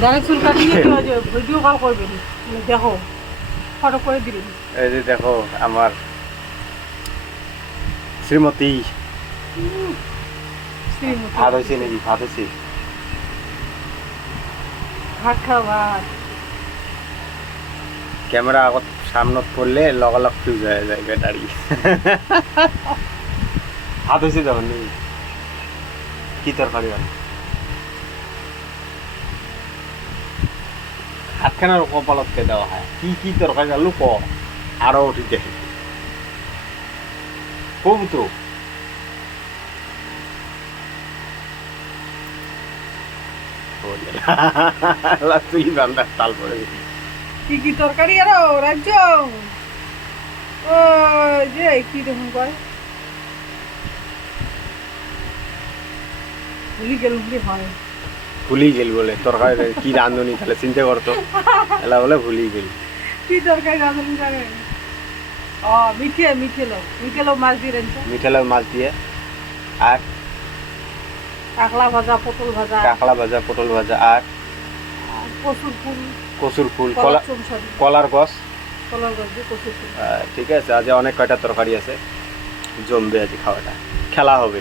Direct চুল কাটিয়ে কি হয় যে ভিডিও কল করবেন, মানে দেখো ফটো করে দিবেন। এই যে দেখো আমার শ্রীমতী। শ্রীমতী ভাত হয়েছে নাকি? ভাত হয়েছে। ভাত খাও ভাত। ক্যামেরা আগত সামনত পড়লে লগালগ ফিউজ হয়ে যায় ব্যাটারি। ভাত হয়েছে তখন নাকি? কি তরকারি বানাই? হাতখানার কপালতকে দেওয়া হয় কি কি তরকারি আলু ক আরো উঠি দেখে খুব তো তুই রান্নার তাল পড়ে গেছিস। কি কি তরকারি আরো রাজ্য ও যে কি দেখুন কয় ভুলি গেল হয়। ভুলি গেল বলে তরকারি কি রাঁধুনি তাহলে চিন্তা করতো এলা বলে ভুলি গেল। কি তরকারি রাঁধুনি জানে? ও মিঠে লো মাছ দিয়ে রেঞ্চ, মিঠালাও মাছ দিয়ে আর কাকলা ভাজা, পটল ভাজা, কাঁকড়া ভাজা, পটল ভাজা আর কচুর ফুল, কচুর ফুল, কলার চমচড়ি, কলার গছ। কলার গাছ দিয়ে কচুর ফুল। ঠিক আছে, আজ অনেক কয়টা তরকারি আছে, জমবে আজ খাওয়াটা, খেলা হবে।